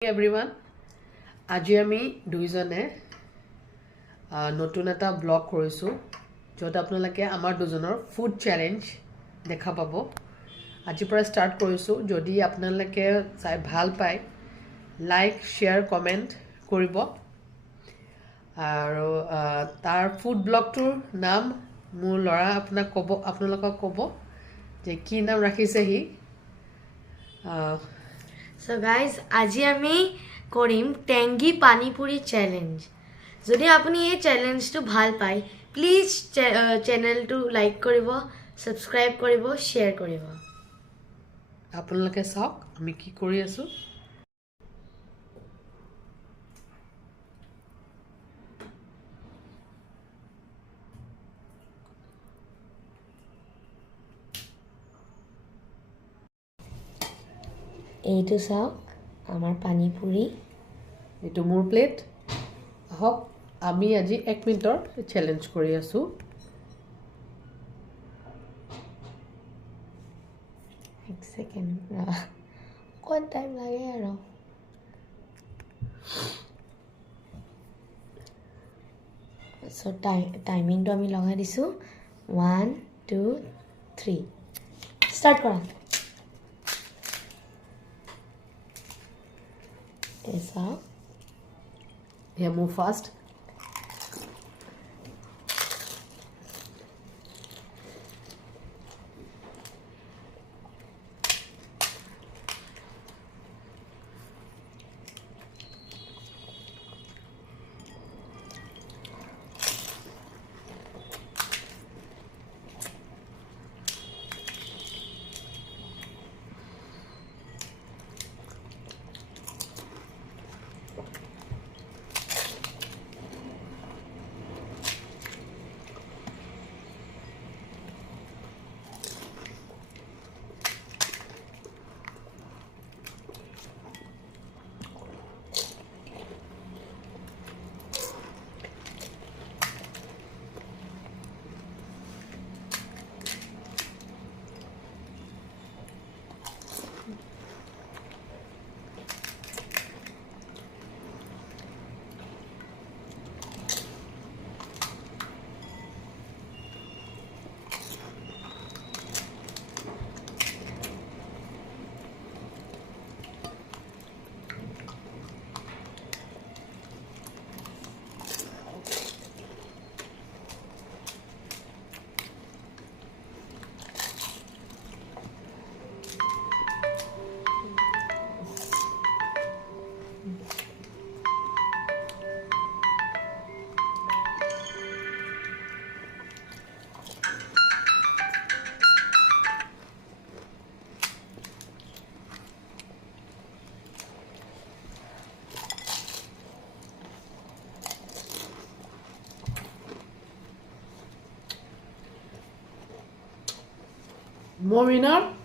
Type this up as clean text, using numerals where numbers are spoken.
এভৰিৱান আজি আমি দুইজনে নতুন এটা ব্লগ কৰিছোঁ য'ত আপোনালোকে আমাৰ দুজনৰ ফুড চ্যালেঞ্জ দেখা পাব আজিৰ পৰা ষ্টাৰ্ট কৰিছোঁ যদি আপোনালোকে চাই ভাল পায় লাইক শেয়াৰ কমেন্ট কৰিব আৰু তাৰ ফুড ব্লগটোৰ নাম মোৰ ল'ৰা আপোনালোকক ক'ব যে কি নাম ৰাখিছে সি So guys, আজি আমি কৰিম টেঙ্গি পানীপুৰি চ্যালেঞ্জ যদি আপুনি এই চ্যালেঞ্জটো ভাল পায় প্লিজ চ্যানেলটো লাইক কৰিব সাবস্ক্রাইব কৰিব শেয়ার কৰিব আপোনালোকে চাওক আমি কি কৰি আছো এইটো চাওক আমাৰ পানীপুৰি এইটো মোৰ প্লেট হওক আমি আজি 1 মিনিটৰ চ্যালেঞ্জ কৰি আছো এক সেকেন্ড কোন টাইম লাগে আৰু সো টাইমিংটো আমি লগাই দিছো 1 2 3 স্টার্ট কৰা ऐसा Yeah, move fast. More winner.